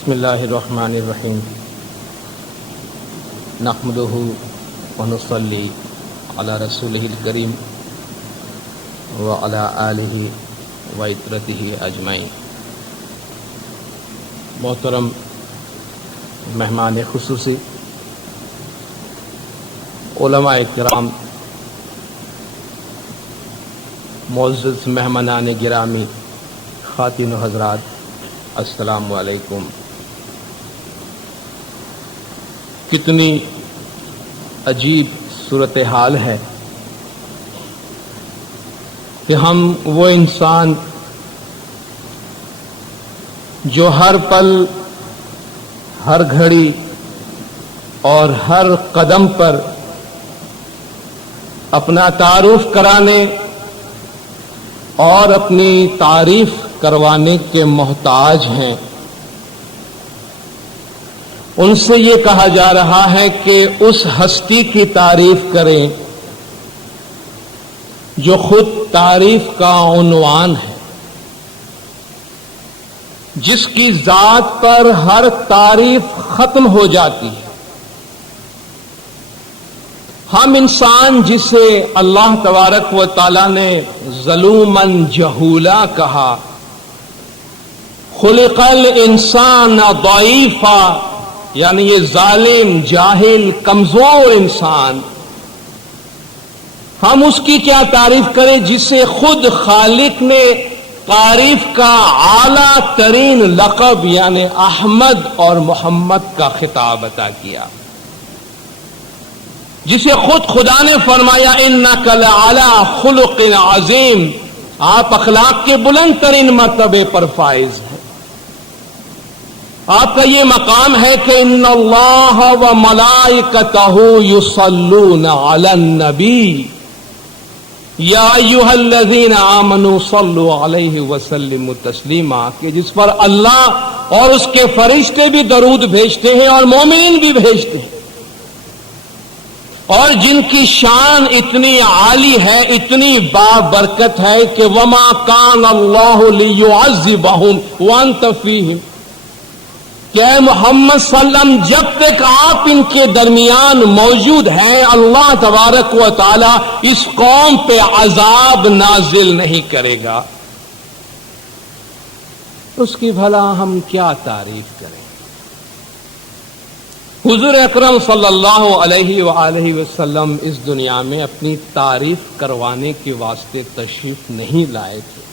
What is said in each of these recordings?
بسم اللہ الرحمن الرحیم نحمدہ ونصلی علی رسولہ الکریم وعلی آلہ وعترتہ اجمعین۔ محترم مہمان خصوصی، علماء کرام، معزز مہمانان گرامی، خواتین و حضرات، السلام علیکم۔ کتنی عجیب صورتحال ہے کہ ہم وہ انسان جو ہر پل، ہر گھڑی اور ہر قدم پر اپنا تعارف کرانے اور اپنی تعریف کروانے کے محتاج ہیں، ان سے یہ کہا جا رہا ہے کہ اس ہستی کی تعریف کریں جو خود تعریف کا عنوان ہے، جس کی ذات پر ہر تعریف ختم ہو جاتی ہے۔ ہم انسان جسے اللہ تبارک و تعالی نے ظلوماً جہولا کہا، خلق الانسان ضعیفا، یعنی یہ ظالم، جاہل، کمزور انسان، ہم اس کی کیا تعریف کریں جسے خود خالق نے تعریف کا اعلیٰ ترین لقب یعنی احمد اور محمد کا خطاب عطا کیا، جسے خود خدا نے فرمایا انک لعلی خلق عظیم، آپ اخلاق کے بلند ترین مرتبے پر فائز ہیں۔ آپ کا یہ مقام ہے کہ ان اللہ و ملائکتہ یصلون علی النبی یا ایھا الذین آمنوا صلوا علیہ وسلموا تسلیما، کہ جس پر اللہ اور اس کے فرشتے بھی درود بھیجتے ہیں اور مومنین بھی بھیجتے ہیں، اور جن کی شان اتنی عالی ہے، اتنی بابرکت ہے کہ وما کان اللہ لیعذبہم وانت فیہم، کہ اے محمد صلی اللہ علیہ وسلم جب تک آپ ان کے درمیان موجود ہیں، اللہ تبارک و تعالی اس قوم پہ عذاب نازل نہیں کرے گا۔ اس کی بھلا ہم کیا تعریف کریں؟ حضور اکرم صلی اللہ علیہ وآلہ وسلم اس دنیا میں اپنی تعریف کروانے کے واسطے تشریف نہیں لائے تھے۔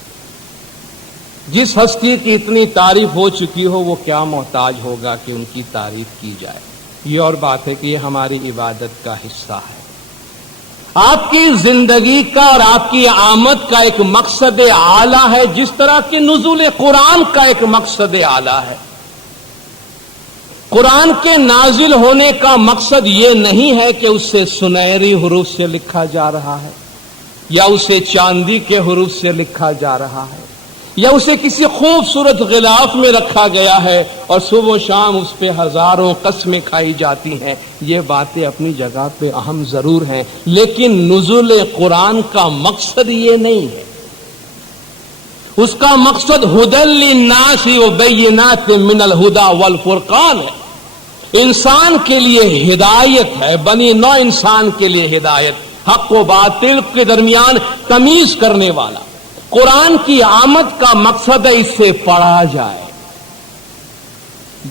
جس ہستی کی اتنی تعریف ہو چکی ہو وہ کیا محتاج ہوگا کہ ان کی تعریف کی جائے؟ یہ اور بات ہے کہ یہ ہماری عبادت کا حصہ ہے۔ آپ کی زندگی کا اور آپ کی آمد کا ایک مقصد اعلیٰ ہے، جس طرح کہ نزول قرآن کا ایک مقصد اعلیٰ ہے۔ قرآن کے نازل ہونے کا مقصد یہ نہیں ہے کہ اسے سنہری حروف سے لکھا جا رہا ہے، یا اسے چاندی کے حروف سے لکھا جا رہا ہے، یا اسے کسی خوبصورت غلاف میں رکھا گیا ہے اور صبح و شام اس پہ ہزاروں قسمیں کھائی جاتی ہیں۔ یہ باتیں اپنی جگہ پہ اہم ضرور ہیں، لیکن نزول قرآن کا مقصد یہ نہیں ہے۔ اس کا مقصد ھدی للناس وبینات من الھدی والفرقان ہے، انسان کے لیے ہدایت ہے، بنی نوع انسان کے لیے ہدایت، حق و باطل کے درمیان تمیز کرنے والا۔ قرآن کی آمد کا مقصد ہے اسے پڑھا جائے،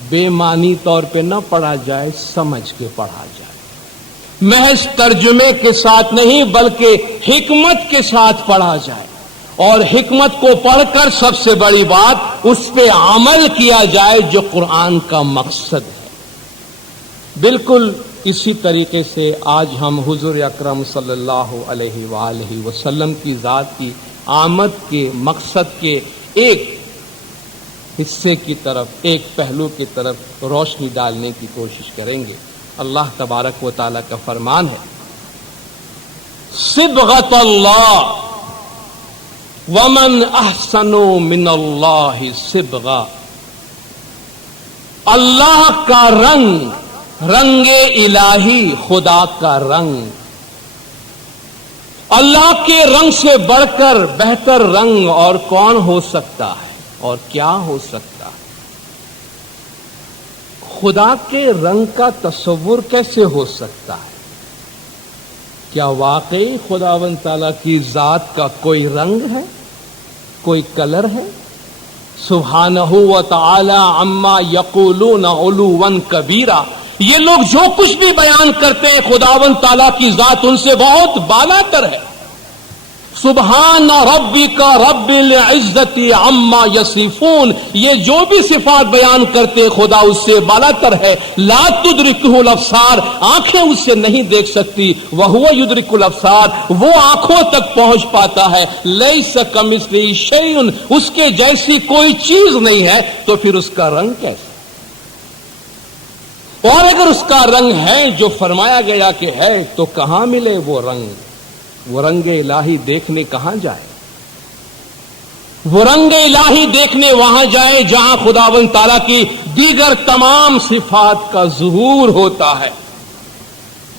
بے معنی طور پہ نہ پڑھا جائے، سمجھ کے پڑھا جائے، محض ترجمے کے ساتھ نہیں بلکہ حکمت کے ساتھ پڑھا جائے، اور حکمت کو پڑھ کر سب سے بڑی بات اس پہ عمل کیا جائے جو قرآن کا مقصد ہے۔ بالکل اسی طریقے سے آج ہم حضور اکرم صلی اللہ علیہ وآلہ وسلم کی ذات کی آمد کے مقصد کے ایک حصے کی طرف، ایک پہلو کی طرف روشنی ڈالنے کی کوشش کریں گے۔ اللہ تبارک و تعالیٰ کا فرمان ہے، صبغۃ اللہ ومن احسن من اللہ صبغہ، اللہ کا رنگ، رنگ الہی، خدا کا رنگ، اللہ کے رنگ سے بڑھ کر بہتر رنگ اور کون ہو سکتا ہے اور کیا ہو سکتا ہے؟ خدا کے رنگ کا تصور کیسے ہو سکتا ہے؟ کیا واقعی خداوند تعالیٰ کی ذات کا کوئی رنگ ہے، کوئی کلر ہے؟ سبحانہ و تعالی عما یقولون علوا کبیرا، یہ لوگ جو کچھ بھی بیان کرتے ہیں خداوند تعالیٰ کی ذات ان سے بہت بالا تر ہے۔ سبحان ربک رب العزت عما یصفون، یہ جو بھی صفات بیان کرتے خدا اس سے بالا تر ہے۔ لا تدرکہ الابصار، آنکھیں اس سے نہیں دیکھ سکتی، وہو یدرک الابصار، وہ آنکھوں تک پہنچ پاتا ہے۔ لیس کمثلہ شیء، اس کے جیسی کوئی چیز نہیں ہے، تو پھر اس کا رنگ کیسے؟ اور اگر اس کا رنگ ہے جو فرمایا گیا کہ ہے، تو کہاں ملے وہ رنگ؟ وہ رنگ الہی دیکھنے کہاں جائے؟ وہ رنگ الہی دیکھنے وہاں جائے جہاں خداوند تعالیٰ کی دیگر تمام صفات کا ظہور ہوتا ہے،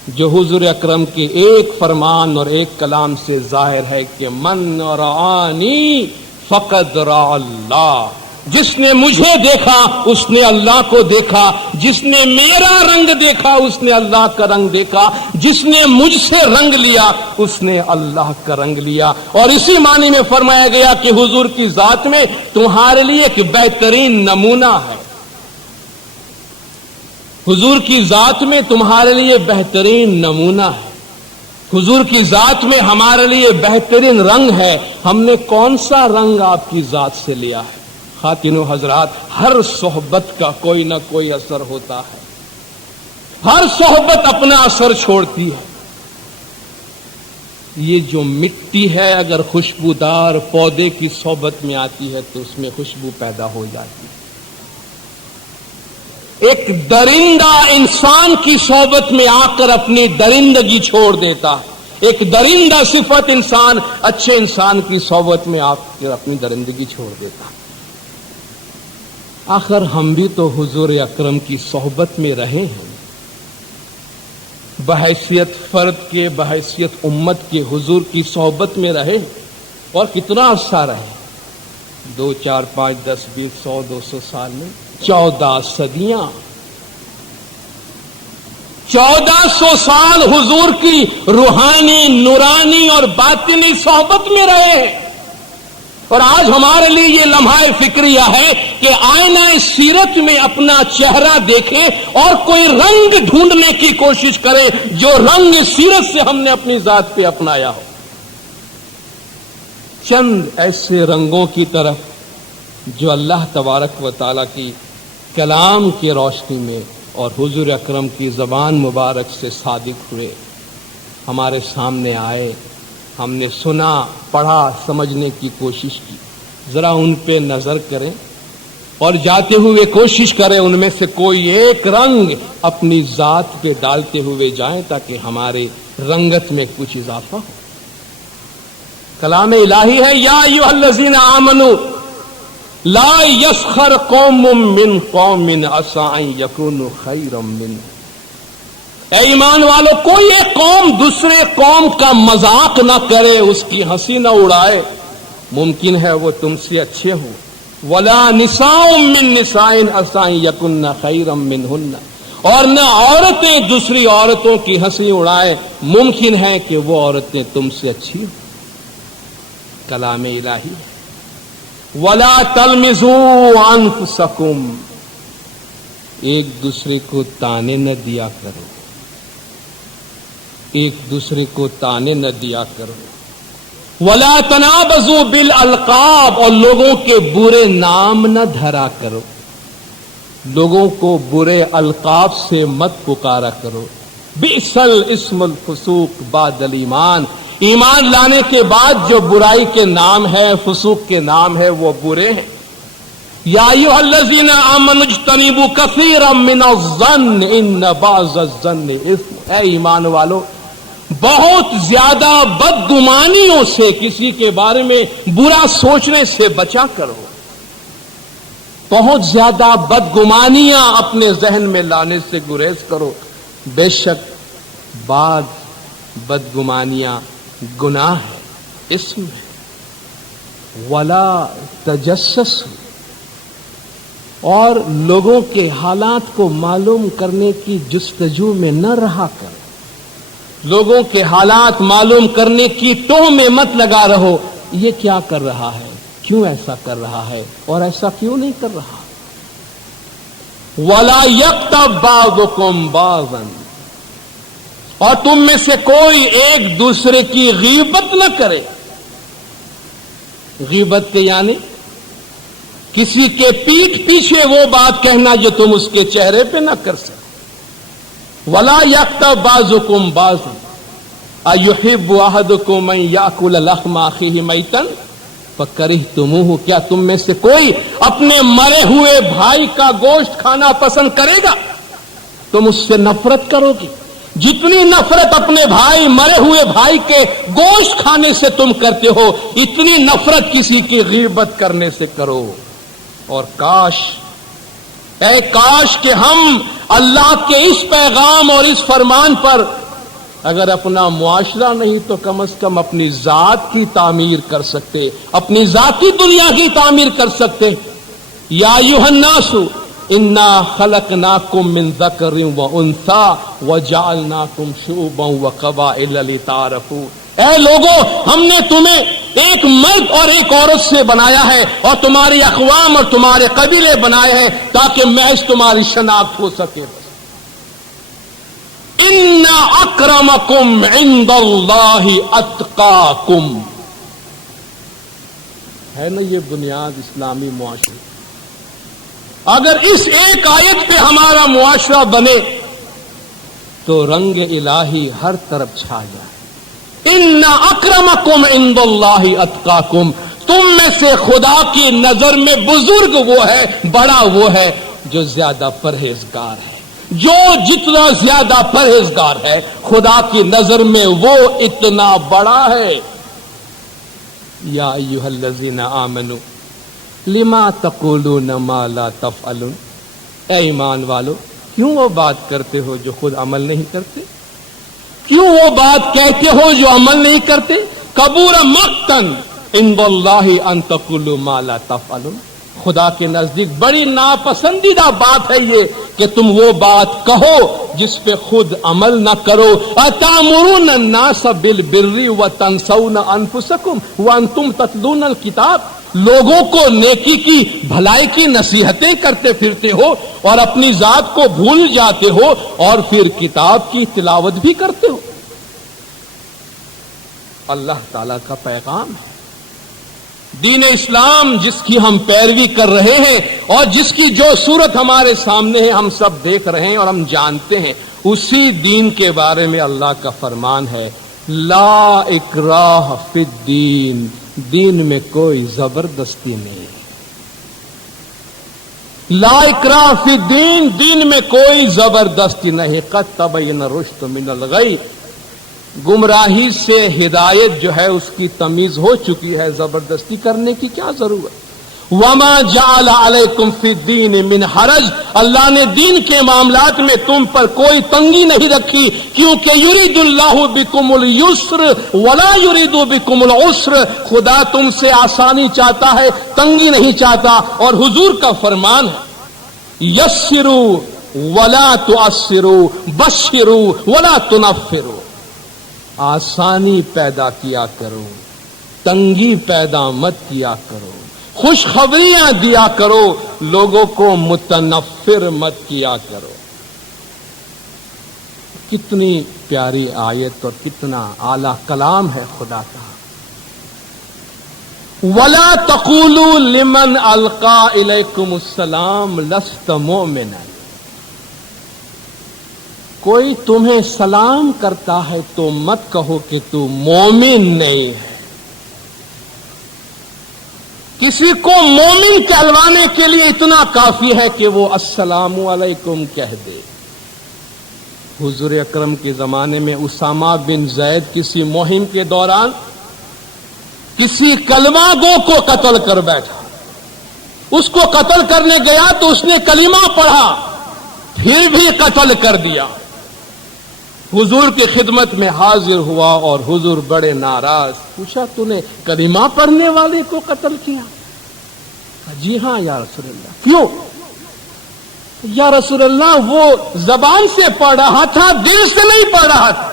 جو حضور اکرم کے ایک فرمان اور ایک کلام سے ظاہر ہے کہ من رآنی فقد رأى اللہ، جس نے مجھے دیکھا اس نے اللہ کو دیکھا، جس نے میرا رنگ دیکھا اس نے اللہ کا رنگ دیکھا، جس نے مجھ سے رنگ لیا اس نے اللہ کا رنگ لیا۔ اور اسی معنی میں فرمایا گیا کہ حضور کی ذات میں تمہارے لیے ایک بہترین نمونہ ہے، حضور کی ذات میں تمہارے لیے بہترین نمونہ ہے، حضور کی ذات میں ہمارے لیے بہترین رنگ ہے۔ ہم نے کون سا رنگ آپ کی ذات سے لیا ہے؟ خواتین و حضرات، ہر صحبت کا کوئی نہ کوئی اثر ہوتا ہے، ہر صحبت اپنا اثر چھوڑتی ہے۔ یہ جو مٹی ہے اگر خوشبودار پودے کی صحبت میں آتی ہے تو اس میں خوشبو پیدا ہو جاتی ہے۔ ایک درندہ انسان کی صحبت میں آ کر اپنی درندگی چھوڑ دیتا ہے، ایک درندہ صفت انسان اچھے انسان کی صحبت میں آ کر اپنی درندگی چھوڑ دیتا ہے۔ آخر ہم بھی تو حضور اکرم کی صحبت میں رہے ہیں، بحیثیت فرد کے، بحیثیت امت کے حضور کی صحبت میں رہے، اور کتنا عرصہ رہے؟ 2 4 5 10 20 100 200 سال میں 14 صدیاں، 1400 سال حضور کی روحانی، نورانی اور باطنی صحبت میں رہے ہیں۔ اور آج ہمارے لیے یہ لمحہ فکریہ ہے کہ آئینہ سیرت میں اپنا چہرہ دیکھیں اور کوئی رنگ ڈھونڈنے کی کوشش کریں جو رنگ سیرت سے ہم نے اپنی ذات پہ اپنایا ہو۔ چند ایسے رنگوں کی طرف جو اللہ تبارک و تعالیٰ کی کلام کی روشنی میں اور حضور اکرم کی زبان مبارک سے صادق ہوئے، ہمارے سامنے آئے، ہم نے سنا، پڑھا، سمجھنے کی کوشش کی۔ ذرا ان پہ نظر کریں اور جاتے ہوئے کوشش کریں ان میں سے کوئی ایک رنگ اپنی ذات پہ ڈالتے ہوئے جائیں تاکہ ہمارے رنگت میں کچھ اضافہ ہو۔ کلام الہی ہے، یا ایھا الذین آمنوا لا یسخر قوم من قوم عسى ان یکونوا خیرا منهم، اے ایمان والو، کوئی ایک قوم دوسرے قوم کا مذاق نہ کرے، اس کی ہنسی نہ اڑائے، ممکن ہے وہ تم سے اچھے ہوں۔ ولا نساء من نساء عسى ان یکن خیرا منهن، اور نہ عورتیں دوسری عورتوں کی ہنسی اڑائیں، ممکن ہے کہ وہ عورتیں تم سے اچھی ہوں۔ کلام الہی، ولا تلمزوا انفسکم، ایک دوسرے کو تانے نہ دیا کرو، ایک دوسرے کو تانے نہ دیا کرو۔ ولا تنابزوا بالالقاب، اور لوگوں کے برے نام نہ دھرا کرو، لوگوں کو برے القاب سے مت پکارا کرو۔ بئس الاسم الفسوق بعد الایمان، ایمان لانے کے بعد جو برائی کے نام ہے، فسوق کے نام ہے، وہ برے ہیں۔ یا ایھا الذین آمنوا اجتنبوا کثیرا من الظن ان بعض الظن اثم، اے ایمان والو، بہت زیادہ بدگمانیوں سے، کسی کے بارے میں برا سوچنے سے بچا کرو، بہت زیادہ بدگمانیاں اپنے ذہن میں لانے سے گریز کرو، بے شک بعض بدگمانیاں گناہ ہے، اسم ہے۔ ولا تجسسوا، اور لوگوں کے حالات کو معلوم کرنے کی جستجو میں نہ رہا کر، لوگوں کے حالات معلوم کرنے کی ٹوہ میں مت لگا رہو، یہ کیا کر رہا ہے، کیوں ایسا کر رہا ہے اور ایسا کیوں نہیں کر رہا۔ وَلَا يَغْتَبْ بَعْضُكُمْ بَعْضًا، اور تم میں سے کوئی ایک دوسرے کی غیبت نہ کرے۔ غیبت کے یعنی کسی کے پیٹھ پیچھے وہ بات کہنا جو تم اس کے چہرے پہ نہ کر سکو۔ وَلَا يَغْتَبْ بَعْضُكُمْ بَعْضًا أَيُحِبُّ أَحَدُكُمْ أَن يَأْكُلَ لَحْمَ أَخِيهِ مَيْتًا فَكَرِهْتُمُوهُ، کیا تم میں سے کوئی اپنے مرے ہوئے بھائی کا گوشت کھانا پسند کرے گا؟ تم اس سے نفرت کرو گی۔ جتنی نفرت اپنے بھائی مرے ہوئے بھائی کے گوشت کھانے سے تم کرتے ہو، اتنی نفرت کسی کی غیبت کرنے سے کرو۔ اور کاش، اے کاش کہ ہم اللہ کے اس پیغام اور اس فرمان پر اگر اپنا معاشرہ نہیں تو کم از کم اپنی ذات کی تعمیر کر سکتے، اپنی ذاتی دنیا کی تعمیر کر سکتے۔ یا ایھا الناس انا خلقناکم من ذکر وانثی وجعلناکم شعوبا وقبائل لتعارفوا، اے لوگوں، ہم نے تمہیں ایک مرد اور ایک عورت سے بنایا ہے اور تمہاری اقوام اور تمہارے قبیلے بنائے ہیں تاکہ محض تمہاری شناخت ہو سکے۔ ان اکرمکم عند اللہ اتقاکم، ہے نا یہ بنیاد اسلامی معاشرے۔ اگر اس ایک آیت پہ ہمارا معاشرہ بنے تو رنگ الہی ہر طرف چھا جائے۔ ان اکرمکم عند اللہ اتقاکم، تم میں سے خدا کی نظر میں بزرگ وہ ہے، بڑا وہ ہے جو زیادہ پرہیزگار ہے۔ جو جتنا زیادہ پرہیزگار ہے خدا کی نظر میں وہ اتنا بڑا ہے۔ یا ایھا الذین آمنوا لما تقولون ما لا تفعلون، اے ایمان والو، کیوں وہ بات کرتے ہو جو خود عمل نہیں کرتے؟ کیوں وہ بات کہتے ہو جو عمل نہیں کرتے؟ کبور مقتن عند اللہ ان تقولوا ما لا تفعلون، خدا کے نزدیک بڑی ناپسندیدہ بات ہے یہ کہ تم وہ بات کہو جس پہ خود عمل نہ کرو۔ اتامرون الناس بالبر وتنسون انفسکم وانتم تتلون الکتاب، لوگوں کو نیکی کی بھلائی کی نصیحتیں کرتے پھرتے ہو اور اپنی ذات کو بھول جاتے ہو اور پھر کتاب کی تلاوت بھی کرتے ہو۔ اللہ تعالی کا پیغام ہے، دین اسلام جس کی ہم پیروی کر رہے ہیں اور جس کی جو صورت ہمارے سامنے ہے ہم سب دیکھ رہے ہیں اور ہم جانتے ہیں، اسی دین کے بارے میں اللہ کا فرمان ہے، لا اکراہ فی الدین، دین میں کوئی زبردستی نہیں۔ لا اکراہ فی الدین، دین میں کوئی زبردستی نہیں۔ قد تبین الرشد من الغی، گمراہی سے ہدایت جو ہے اس کی تمیز ہو چکی ہے، زبردستی کرنے کی کیا ضرورت۔ وما جعل علیکم فی الدین من حرج، اللہ نے دین کے معاملات میں تم پر کوئی تنگی نہیں رکھی، کیونکہ یرید اللہ بکم اليسر ولا یرید بکم العسر، خدا تم سے آسانی چاہتا ہے، تنگی نہیں چاہتا۔ اور حضور کا فرمان ہے، یسروا ولا تعسروا بشروا ولا تنفروا، آسانی پیدا کیا کرو، تنگی پیدا مت کیا کرو، خوشخبریاں دیا کرو، لوگوں کو متنفر مت کیا کرو۔ کتنی پیاری آیت اور کتنا اعلی کلام ہے خدا کا۔ وَلَا تَقُولُوا لِمَنْ أَلْقَى إِلَيْكُمُ السَّلَامَ لَسْتَ مُؤْمِنًا، کوئی تمہیں سلام کرتا ہے تو مت کہو کہ تو مومن نہیں ہے۔ کسی کو مومن کہلوانے کے لیے اتنا کافی ہے کہ وہ السلام علیکم کہہ دے۔ حضور اکرم کے زمانے میں اسامہ بن زید کسی مہم کے دوران کسی کلمہ گو کو قتل کر بیٹھا، اس کو قتل کرنے گیا تو اس نے کلمہ پڑھا، پھر بھی قتل کر دیا۔ حضور کی خدمت میں حاضر ہوا اور حضور بڑے ناراض، پوچھا تو نے کلمہ پڑھنے والے کو قتل کیا؟ جی ہاں یا رسول اللہ۔ کیوں؟ یا رسول اللہ وہ زبان سے پڑھ رہا تھا، دل سے نہیں پڑھ رہا تھا۔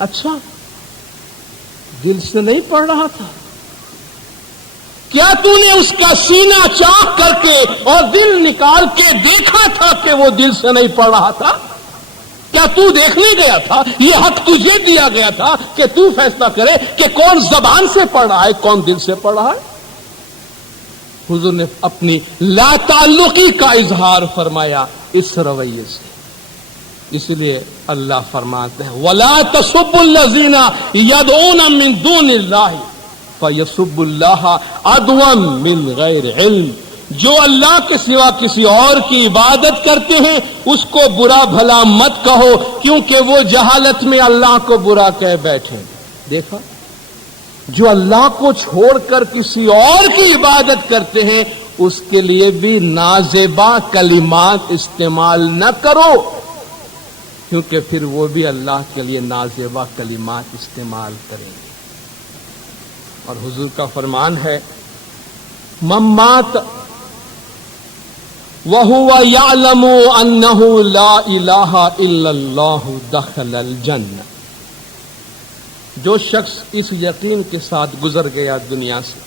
اچھا، دل سے نہیں پڑھ رہا تھا؟ کیا تو نے اس کا سینہ چاک کر کے اور دل نکال کے دیکھا تھا کہ وہ دل سے نہیں پڑھ رہا تھا؟ کیا تو دیکھنے گیا تھا؟ یہ حق تجھے دیا گیا تھا کہ تو فیصلہ کرے کہ کون زبان سے پڑھ رہا ہے، کون دل سے پڑھ رہا ہے۔ حضور نے اپنی لا تعلقی کا اظہار فرمایا اس رویے سے۔ اس لیے اللہ فرماتے ہیں وَلَا تَسُبُّوا الَّذِينَ يَدْعُونَ مِن دُونِ اللَّهِ فَيَسُبُّوا اللَّهَ عَدْوًا مِّن غَيْرِ عِلْمٍ۔ جو اللہ کے سوا کسی اور کی عبادت کرتے ہیں اس کو برا بھلا مت کہو، کیونکہ وہ جہالت میں اللہ کو برا کہہ بیٹھے۔ دیکھا، جو اللہ کو چھوڑ کر کسی اور کی عبادت کرتے ہیں اس کے لیے بھی نازیبا کلمات استعمال نہ کرو، کیونکہ پھر وہ بھی اللہ کے لیے نازیبا کلمات استعمال کریں گے۔ اور حضور کا فرمان ہے من مات وَهُوَ يَعْلَمُ أَنَّهُ لَا إِلَٰهَ إِلَّا اللَّهُ دَخَلَ الْجَنَّةَ۔ جو شخص اس یقین کے ساتھ گزر گیا دنیا سے،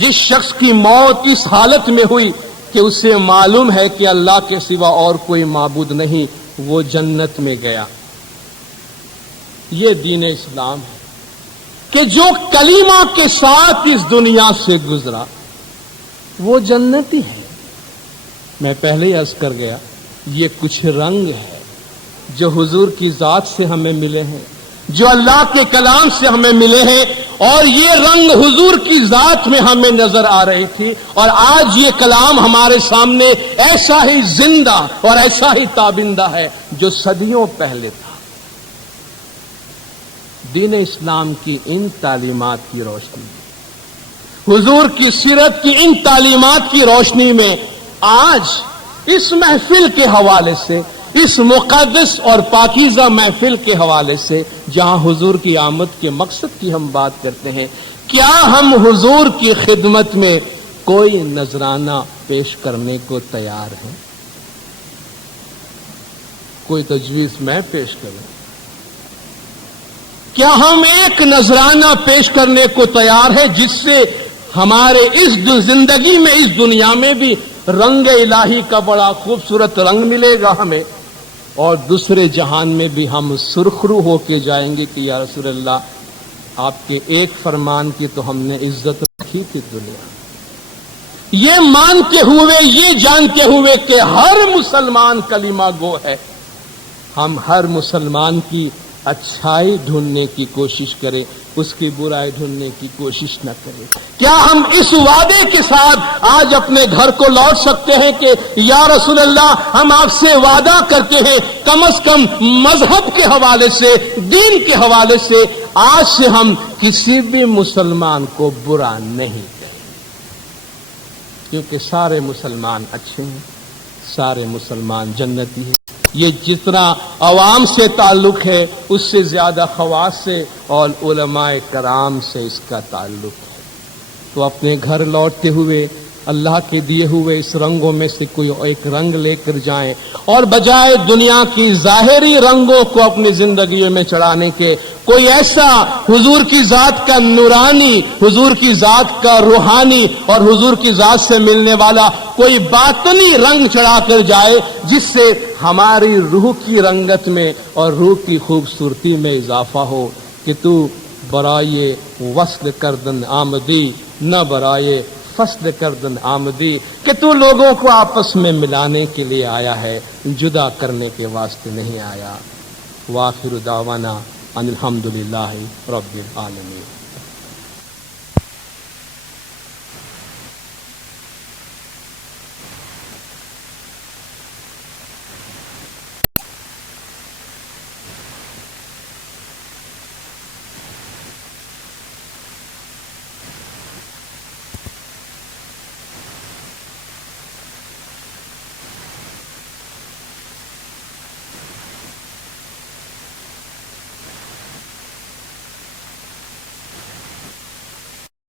جس شخص کی موت اس حالت میں ہوئی کہ اسے معلوم ہے کہ اللہ کے سوا اور کوئی معبود نہیں، وہ جنت میں گیا۔ یہ دین اسلام ہے کہ جو کلمہ کے ساتھ اس دنیا سے گزرا وہ جنتی ہے۔ میں پہلے ہی عرض کر گیا، یہ کچھ رنگ ہے جو حضور کی ذات سے ہمیں ملے ہیں، جو اللہ کے کلام سے ہمیں ملے ہیں، اور یہ رنگ حضور کی ذات میں ہمیں نظر آ رہی تھی، اور آج یہ کلام ہمارے سامنے ایسا ہی زندہ اور ایسا ہی تابندہ ہے جو صدیوں پہلے تھا۔ دین اسلام کی ان تعلیمات کی روشنی، حضور کی سیرت کی ان تعلیمات کی روشنی میں آج اس محفل کے حوالے سے، اس مقدس اور پاکیزہ محفل کے حوالے سے جہاں حضور کی آمد کے مقصد کی ہم بات کرتے ہیں، کیا ہم حضور کی خدمت میں کوئی نذرانہ پیش کرنے کو تیار ہیں؟ کوئی تجویز میں پیش کروں؟ کیا ہم ایک نذرانہ پیش کرنے کو تیار ہے جس سے ہمارے اس زندگی میں، اس دنیا میں بھی رنگ الہی کا بڑا خوبصورت رنگ ملے گا ہمیں، اور دوسرے جہان میں بھی ہم سرخرو ہو کے جائیں گے کہ یا رسول اللہ آپ کے ایک فرمان کی تو ہم نے عزت رکھی تھی دنیا۔ یہ مانتے ہوئے، یہ جانتے ہوئے کہ ہر مسلمان کلمہ گو ہے، ہم ہر مسلمان کی اچھائی ڈھونڈنے کی کوشش کریں، اس کی برائی ڈھونڈنے کی کوشش نہ کریں۔ کیا ہم اس وعدے کے ساتھ آج اپنے گھر کو لوٹ سکتے ہیں کہ یا رسول اللہ ہم آپ سے وعدہ کرتے ہیں کم از کم مذہب کے حوالے سے، دین کے حوالے سے آج سے ہم کسی بھی مسلمان کو برا نہیں کریں، کیونکہ سارے مسلمان اچھے ہیں، سارے مسلمان جنتی ہیں۔ یہ جتنا عوام سے تعلق ہے اس سے زیادہ خواص سے اور علماء کرام سے اس کا تعلق ہے۔ تو اپنے گھر لوٹتے ہوئے اللہ کے دیے ہوئے اس رنگوں میں سے کوئی ایک رنگ لے کر جائیں، اور بجائے دنیا کی ظاہری رنگوں کو اپنی زندگی میں چڑھانے کے کوئی ایسا حضور کی ذات کا نورانی، حضور کی ذات کا روحانی اور حضور کی ذات سے ملنے والا کوئی باطنی رنگ چڑھا کر جائے جس سے ہماری روح کی رنگت میں اور روح کی خوبصورتی میں اضافہ ہو کہ تو برائے وصل کردن آمدی نہ برائے فصل کردن آمدی، کہ تو لوگوں کو آپس میں ملانے کے لیے آیا ہے، جدا کرنے کے واسطے نہیں آیا۔ وآخر دعوانا ان الحمدللہ رب العالمین۔